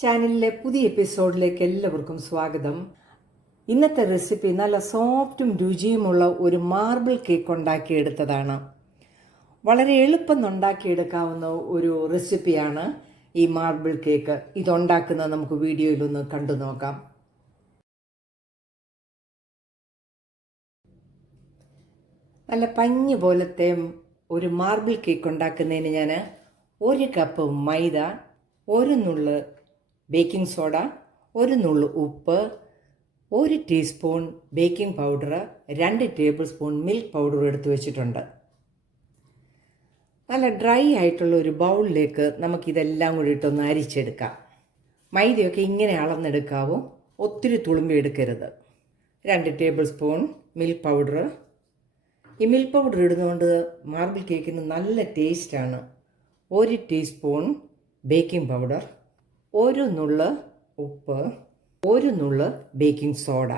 ചാനലിലെ പുതിയ എപ്പിസോഡിലേക്ക് എല്ലാവർക്കും സ്വാഗതം. ഇന്നത്തെ റെസിപ്പി നല്ല സോഫ്റ്റും രുചിയുമുള്ള ഒരു മാർബിൾ കേക്ക് ഉണ്ടാക്കിയെടുത്തതാണ്. വളരെ എളുപ്പം ഉണ്ടാക്കിയെടുക്കാവുന്ന ഒരു റെസിപ്പിയാണ് ഈ മാർബിൾ കേക്ക്. ഇതുണ്ടാക്കുന്നത് നമുക്ക് വീഡിയോയിലൊന്ന് കണ്ടു നോക്കാം. നല്ല പഞ്ഞി പോലത്തെ ഒരു മാർബിൾ കേക്ക് ഉണ്ടാക്കുന്നതിന് ഞാൻ 1 കപ്പ് മൈദ, 1 നുള്ള് ബേക്കിംഗ് സോഡ, 1 നുള്ള് ഉപ്പ്, 1 teaspoon baking powder, 2 table spoon milk powder എടുത്ത് വെച്ചിട്ടുണ്ട്. നല്ല ഡ്രൈ ആയിട്ടുള്ള ഒരു ബൗളിലേക്ക് നമുക്കിതെല്ലാം കൂടി ഇട്ടൊന്ന് അരിച്ചെടുക്കാം. മൈദയൊക്കെ ഇങ്ങനെ അളന്നെടുക്കാവൂ, ഒത്തിരി തുളുമ്പി എടുക്കരുത്. 2 ടേബിൾ സ്പൂൺ മിൽക്ക് പൗഡർ. ഈ മിൽക്ക് പൗഡർ ഇടുന്നതുകൊണ്ട് മാർബിൾ കേക്കിന് നല്ല ടേസ്റ്റാണ്. 1 ടീസ്പൂൺ ബേക്കിംഗ് പൗഡർ, 1 നുള്ള് ഉപ്പ്, 1 നുള്ള് ബേക്കിംഗ് സോഡ.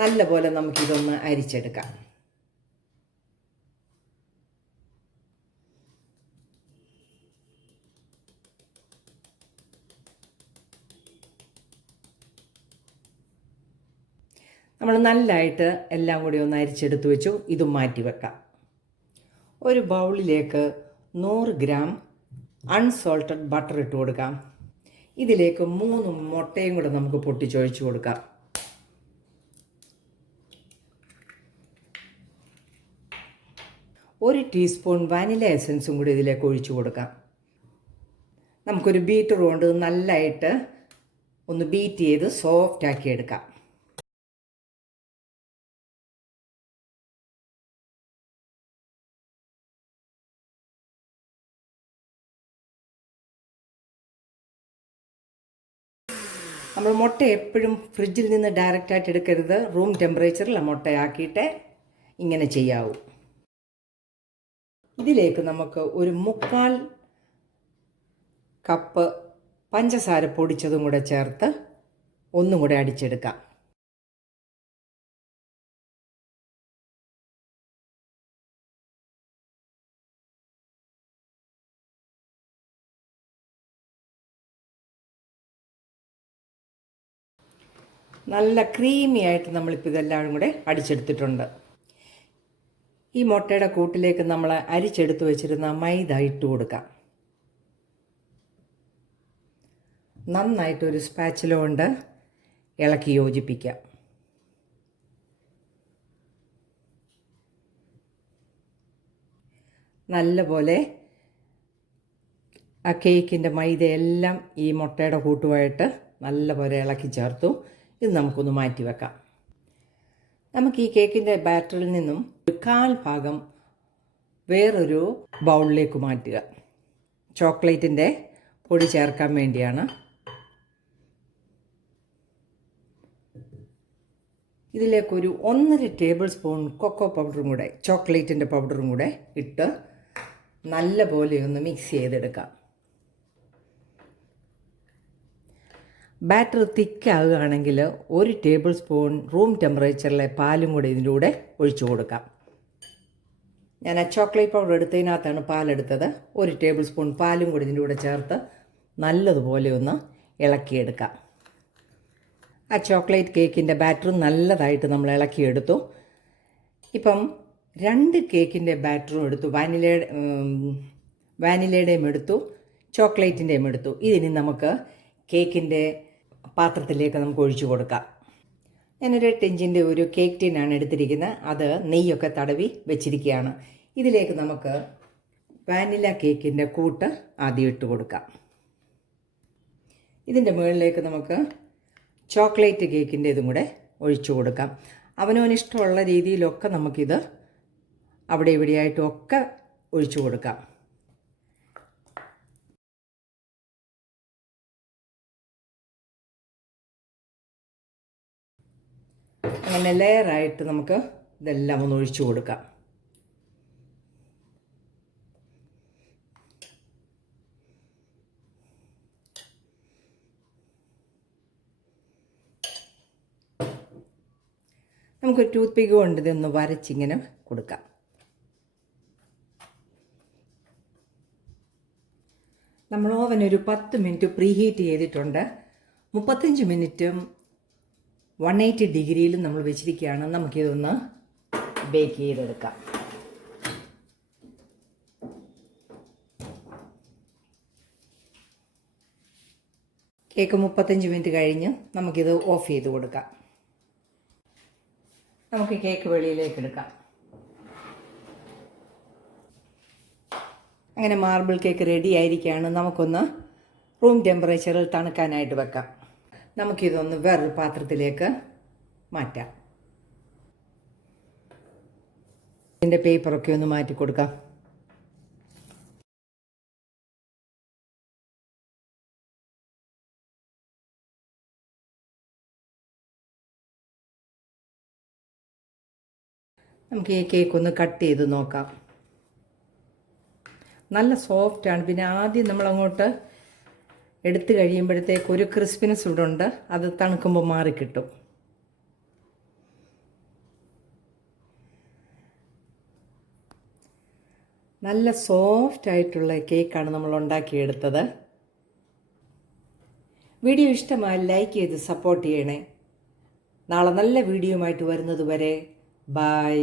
നല്ലപോലെ നമുക്കിതൊന്ന് അരിച്ചെടുക്കാം. നമ്മൾ നല്ലതായിട്ട് എല്ലാം കൂടി ഒന്ന് അരിച്ചെടുത്ത് വെച്ചു. ഇതും മാറ്റി വെക്കാം. ഒരു ബൗളിലേക്ക് 100 ഗ്രാം അൺസോൾട്ടഡ് ബട്ടർ ഇട്ട് കൊടുക്കാം. ഇതിലേക്ക് 3 മുട്ടയും കൂടെ നമുക്ക് പൊട്ടിച്ചൊഴിച്ച് കൊടുക്കാം. ഒരു ടീസ്പൂൺ വാനില എസൻസും കൂടി ഇതിലേക്ക് ഒഴിച്ചു കൊടുക്കാം. നമുക്കൊരു ബീറ്റർ കൊണ്ട് നല്ലതായിട്ട് ഒന്ന് ബീറ്റ് ചെയ്ത് സോഫ്റ്റ് ആക്കി എടുക്കാം. നമ്മൾ മുട്ട എപ്പോഴും ഫ്രിഡ്ജിൽ നിന്ന് ഡയറക്റ്റായിട്ട് എടുക്കരുത്. റൂം ടെമ്പറേച്ചറിൽ മുട്ടയാക്കിയിട്ട് ഇങ്ങനെ ചെയ്യാവൂ. ഇതിലേക്ക് നമുക്ക് ഒരു 3/4 കപ്പ് പഞ്ചസാര പൊടിച്ചതും കൂടെ ചേർത്ത് ഒന്നും കൂടെ അടിച്ചെടുക്കാം. നല്ല ക്രീമി ആയിട്ട് നമ്മളിപ്പോൾ ഇതെല്ലാം കൂടെ അടിച്ചെടുത്തിട്ടുണ്ട്. ഈ മുട്ടയുടെ കൂട്ടിലേക്ക് നമ്മൾ അരിച്ചെടുത്ത് വെച്ചിരുന്ന മൈദ ഇട്ട് കൊടുക്കാം. നന്നായിട്ടൊരു സ്പാച്ചില കൊണ്ട് ഇളക്കി യോജിപ്പിക്കാം. നല്ലപോലെ ആ കേക്കിൻ്റെ മൈദയെല്ലാം ഈ മുട്ടയുടെ കൂട്ടുമായിട്ട് നല്ലപോലെ ഇളക്കി ചേർത്തു. ഇത് നമുക്കൊന്ന് മാറ്റി വെക്കാം. നമുക്ക് ഈ കേക്കിൻ്റെ ബാറ്ററിൽ നിന്നും 1/4 ഭാഗം വേറൊരു ബൗളിലേക്ക് മാറ്റുക. ചോക്ലേറ്റിൻ്റെ പൊടി ചേർക്കാൻ വേണ്ടിയാണ്. ഇതിലേക്കൊരു 1.5 ടേബിൾ സ്പൂൺ കൊക്കോ പൗഡറും കൂടെ, ചോക്ലേറ്റിൻ്റെ പൗഡറും കൂടെ ഇട്ട് നല്ലപോലെ ഒന്ന് മിക്സ് ചെയ്തെടുക്കാം. ബാറ്റർ തിക്കാവുകയാണെങ്കിൽ 1 ടേബിൾ സ്പൂൺ റൂം ടെമ്പറേച്ചറിലെ പാലും കൂടെ ഇതിലൂടെ ഒഴിച്ചു കൊടുക്കാം. ഞാൻ ആ ചോക്ലേറ്റ് പൗഡർ എടുത്തതിനകത്താണ് പാലെടുത്തത്. 1 ടേബിൾ സ്പൂൺ പാലും കൂടി ഇതിൻ്റെ കൂടെ ചേർത്ത് നല്ലതുപോലെ ഒന്ന് ഇളക്കിയെടുക്കാം. ആ ചോക്ലേറ്റ് കേക്കിൻ്റെ ബാറ്റർ നല്ലതായിട്ട് നമ്മൾ ഇളക്കിയെടുത്തു. ഇപ്പം 2 കേക്കിൻ്റെ ബാറ്ററും എടുത്തു. വാനിലയുടെയും എടുത്തു, ചോക്ലേറ്റിൻ്റെയും എടുത്തു. ഇതിനി നമുക്ക് കേക്കിൻ്റെ പാത്രത്തിലേക്ക് നമുക്ക് ഒഴിച്ചു കൊടുക്കാം. ഞാനൊരു 8 ഇഞ്ചിൻ്റെ ഒരു കേക്ക് ടീനാണ് എടുത്തിരിക്കുന്നത്. അത് നെയ്യൊക്കെ തടവി വെച്ചിരിക്കുകയാണ്. ഇതിലേക്ക് നമുക്ക് വാനില കേക്കിൻ്റെ കൂട്ട് ആദ്യം ഇട്ട് കൊടുക്കാം. ഇതിൻ്റെ മുകളിലേക്ക് നമുക്ക് ചോക്ലേറ്റ് കേക്കിൻ്റെ ഇതും കൂടെ ഒഴിച്ചു കൊടുക്കാം. അവനവനിഷ്ടമുള്ള രീതിയിലൊക്കെ നമുക്കിത് അവിടെ ഇവിടെയായിട്ടും ഒക്കെ ഒഴിച്ചു കൊടുക്കാം. അങ്ങനെ ലെയറായിട്ട് നമുക്ക് ഇതെല്ലാം ഒന്ന് ഒഴിച്ചു കൊടുക്കാം. നമുക്ക് ടൂത്ത് പിക്ക് കൊണ്ട് ഇതൊന്ന് വരച്ചിങ്ങനെ കൊടുക്കാം. നമ്മൾ ഓവൻ ഒരു 10 മിനിറ്റ് പ്രീ ഹീറ്റ് ചെയ്തിട്ടുണ്ട്. 35 മിനിറ്റും 180 ഡിഗ്രിയിലും നമ്മൾ വെച്ചിരിക്കുകയാണ്. നമുക്കിതൊന്ന് ബേക്ക് ചെയ്തെടുക്കാം. കേക്ക് 35 മിനിറ്റ് കഴിഞ്ഞ് നമുക്കിത് ഓഫ് ചെയ്ത് കൊടുക്കാം. നമുക്ക് കേക്ക് വെളിയിലേക്ക് എടുക്കാം. അങ്ങനെ മാർബിൾ കേക്ക് റെഡി ആയിരിക്കുകയാണ്. നമുക്കൊന്ന് റൂം ടെമ്പറേച്ചറിൽ തണുക്കാനായിട്ട് വെക്കാം. നമുക്കിതൊന്ന് വേറൊരു പാത്രത്തിലേക്ക് മാറ്റാം. ഇതിൻ്റെ പേപ്പറൊക്കെ ഒന്ന് മാറ്റി കൊടുക്കാം. നമുക്ക് ഈ കേക്ക് ഒന്ന് കട്ട് ചെയ്ത് നോക്കാം. നല്ല സോഫ്റ്റാണ്. പിന്നെ ആദ്യം നമ്മളങ്ങോട്ട് എടുത്തു കഴിയുമ്പോഴത്തേക്ക് ഒരു ക്രിസ്പിനെസ് ഇവിടെ ഉണ്ട്. അത് തണുക്കുമ്പോൾ മാറിക്കിട്ടും. നല്ല സോഫ്റ്റായിട്ടുള്ള കേക്കാണ് നമ്മൾ ഉണ്ടാക്കിയെടുത്തത്. വീഡിയോ ഇഷ്ടമായി ലൈക്ക് ചെയ്ത് സപ്പോർട്ട് ചെയ്യണേ. നാളെ നല്ല വീഡിയോയുമായിട്ട് വരുന്നത് വരെ ബൈ.